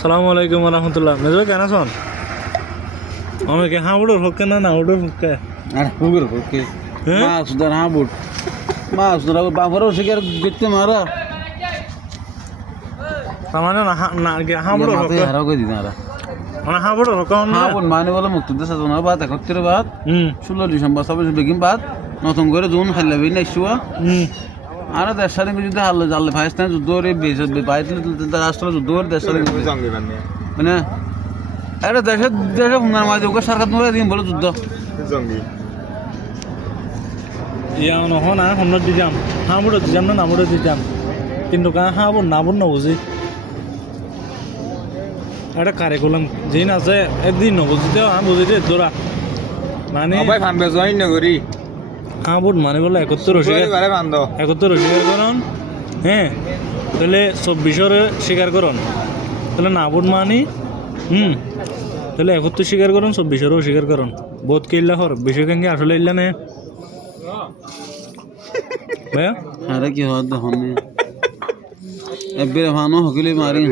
সালামু আলাইকুম রহমতুল্লাহ। মেজর কেন আছেন? আমাকে হ্যাঁ বুড়োর হকে না ওডোর হকে আরে হুগুর হুকে মাছ ধর হ্যাঁ বুট মাছ ধর বাবারও শিকার দেখতে মারা তার মানে না হ্যাঁ বুড়োর হকে হারাও করে দিন আরা মানে হ্যাঁ বুড়োর হকে হ্যাঁ বোন মানে বলে মুক্ত দেশ আছে না বাদ 31 বাদ 16 ডিসেম্বর 26 বেগিন বাদ নতুন করে জুন খাইলাবি না ইস্যুয়া আর দেশ স্বাধীন যদি হারলে জানলে পাকিস্তান যুদ্ধ করে বাইরে রাষ্ট্র যুদ্ধ করে দেশ স্বাধীন মানে একটা দেশে উনার মাঝে ওকে সরকার নোরা দিন বলে যুদ্ধ ইয়া নহয় না সন্ন্যত দি যাম হাঁহ বুড়ো দি যাম না বুড়ো দি যাম কিন্তু হাঁহ বুড় না বুড় নবুঝি একটা কারিকুলাম যিনি আছে একদিন নবুঝিতে হাঁহ বুঝি দে তোরা মানে হাঁহ বুট মানে বলে 71 স্বীকার করন হ্যাঁ তাহলে 24 স্বীকার করন তাহলে না বুট মানি তাহলে 71 স্বীকার করুন 24 স্বীকার করুন বোধ কিল্লা হর বিষয় কেন আসলে ইল্লা নে ভাইয়া আরে কি হদ হমে এবে ভানো হকিলে মারি